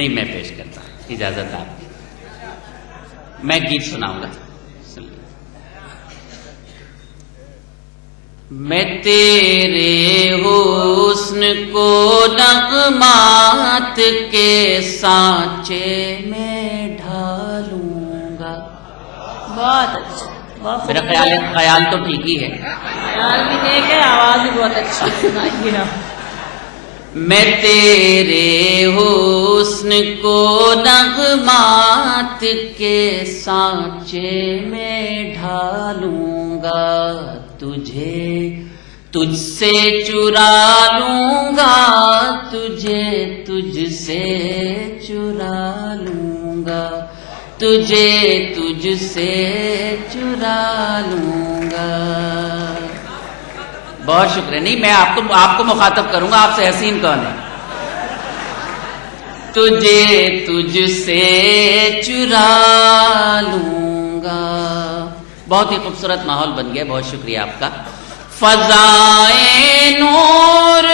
نہیں میں پیش کرتا، اجازت آپ کی، میں گیت سناؤں گا۔ میں تیرے حسن کو نغمات کے سانچے میں ڈھالوں گا۔ بہت اچھا، میرا خیال تو ٹھیک ہی ہے، خیال بھی نیک ہے، آواز بھی بہت اچھی سنائیے آپ۔ میں تیرے حسن کو نغمات کے سانچے میں ڈھالوں گا، تجھ سے چرا لوں گا، تجھ سے چرا لوں گا، تجھ سے چرا لوں گا۔ بہت شکریہ۔ نہیں میں آپ کو مخاطب کروں گا، آپ سے حسین کون ہے؟ تجھ سے چرا لوں گا۔ بہت ہی خوبصورت ماحول بن گیا، بہت شکریہ آپ کا۔ فضائے نور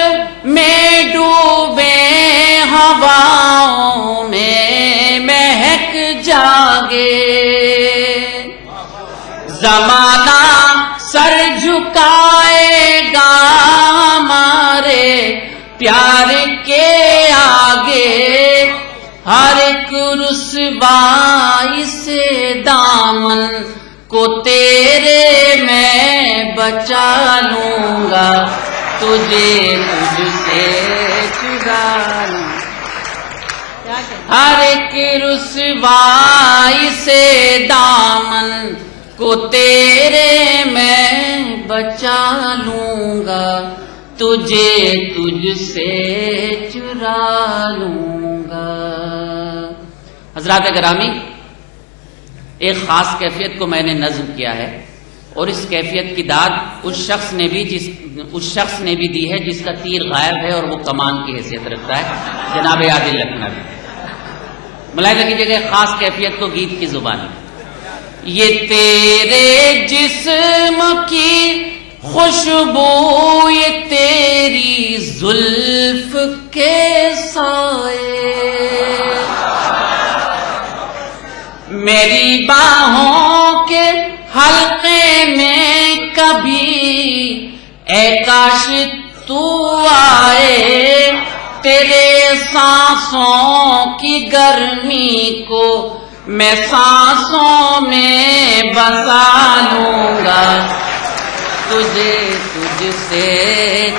میں ڈوبے ہواؤں میں مہک جاگے، زمانہ سر جھکائے گا ہمارے پیار کے آگے، ہر ایک رسوائی سے دامن کو تیرے میں بچا لوں گا، تجھ سے چرا لوں گا، ہر ایک رسوائی سے دامن کو تیرے میں بچا لوں گا، تجھ سے چرا لوں گا۔ حضرات گرامی، ایک خاص کیفیت کو میں نے نظم کیا ہے، اور اس کیفیت کی داد اس شخص نے بھی دی ہے جس کا تیر غائب ہے اور وہ کمان کی حیثیت رکھتا ہے، جناب عادل لکھنوی۔ ملاحظہ کیجیے کہ خاص کیفیت کو گیت کی زبان میں۔ یہ تیرے جسم کی خوشبو، یہ تیری زلف کے سائے، میری باہوں کے حلقے میں کبھی اے کاش تو آئے، تیرے سانسوں کی گرمی کو میں سانسوں میں بسا لوں گا، تجھ سے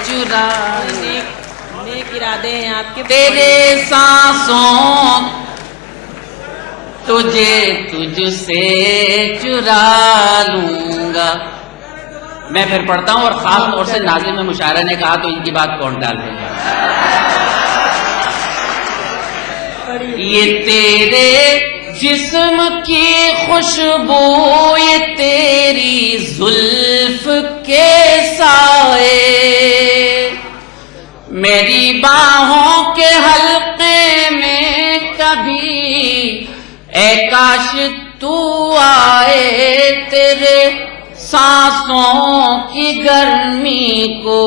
چرا نیک ارادے ہیں آپ کے، تیرے سانسوں، تجھ سے چرا لوں گا۔ میں پھر پڑھتا ہوں، اور خاص طور سے ناظم مشاعرہ نے کہا تو ان کی بات کون ٹال دے گا۔ یہ تیرے جسم کی خوشبو، یہ تیری زلف کے سائے، میری باہوں کے حلقے میں کبھی اے کاش تو آئے، تیرے سانسوں کی گرمی کو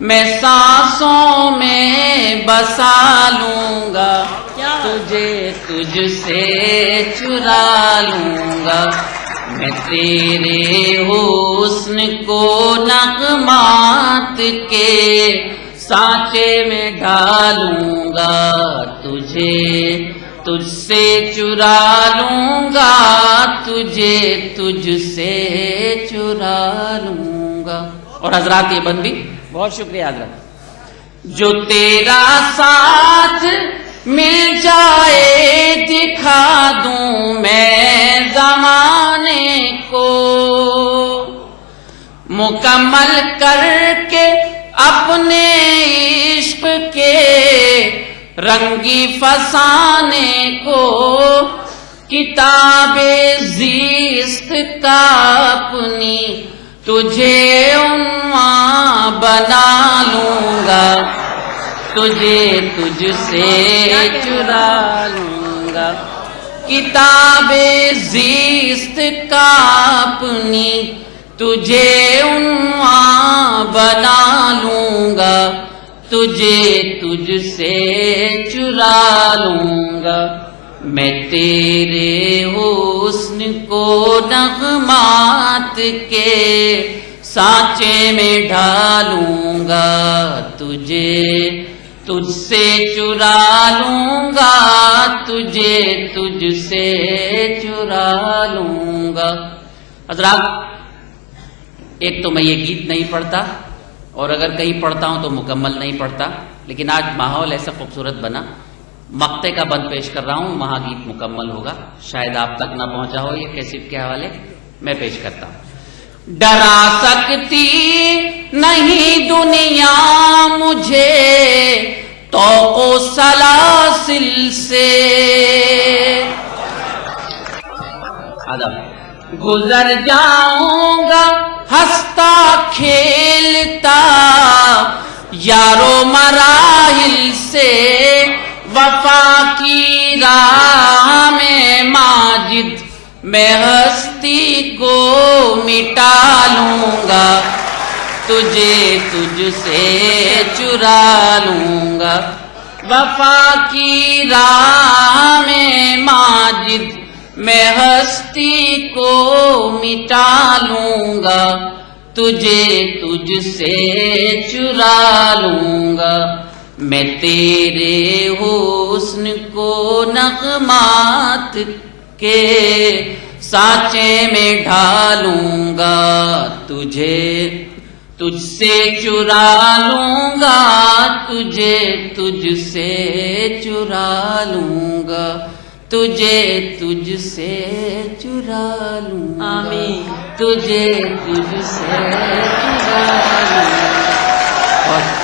میں سانسوں میں بسا لوں گا، تجھ سے چرا لوں گا، میں تیرے حسن کو نغمات کے سانچے میں ڈالوں گا، تجھ سے چرا لوں گا، تجھ سے چرا لوں گا۔ اور حضرات یہ بندی، بہت شکریہ حضرت۔ جو تیرا ساتھ مل جائے دکھا دوں میں زمانے کو، مکمل کر کے اپنے عشق کے رنگی فسانے کو، کتاب زیست کا اپنی تجھے عنوان بنا لوں گا، تجھ سے چرا لوں گا، کتاب زیست کا اپنی تجھے عنوان بنا لوں گا، تجھ سے چرا لوں میں تیرے حسن کو نغمات کے سانچے میں ڈھالوں گا، تجھ سے چرا لوں گا، تجھ سے چرا لوں گا۔ حضرات، ایک تو میں یہ گیت نہیں پڑھتا، اور اگر کہیں پڑھتا ہوں تو مکمل نہیں پڑھتا، لیکن آج ماحول ایسا خوبصورت بنا، مقطع کا بند پیش کر رہا ہوں، وہاں گیت مکمل ہوگا، شاید آپ تک نہ پہنچا ہو یہ کیسٹ کے حوالے میں پیش کرتا ہوں۔ ڈرا سکتی نہیں دنیا مجھے طوق و سلاسل سے، گزر جاؤں گا ہنستا کھیلتا یارو مراحل سے، وفا کی راہ میں ماجد میں ہستی کو مٹا لوں گا، تجھ سے چرا لوں گا، وفا کی راہ میں ماجد میں ہستی کو مٹا لوں گا، تجھ سے چرا لوں گا، میں تیرے حسن کو نغمات کے سانچے میں ڈھالوں گا، تجھ سے چرا لوں گا، تجھ سے چرا لوں گا، تجھ سے چرا لوں گا، آمین۔ تجھ سے چرا لوں گا۔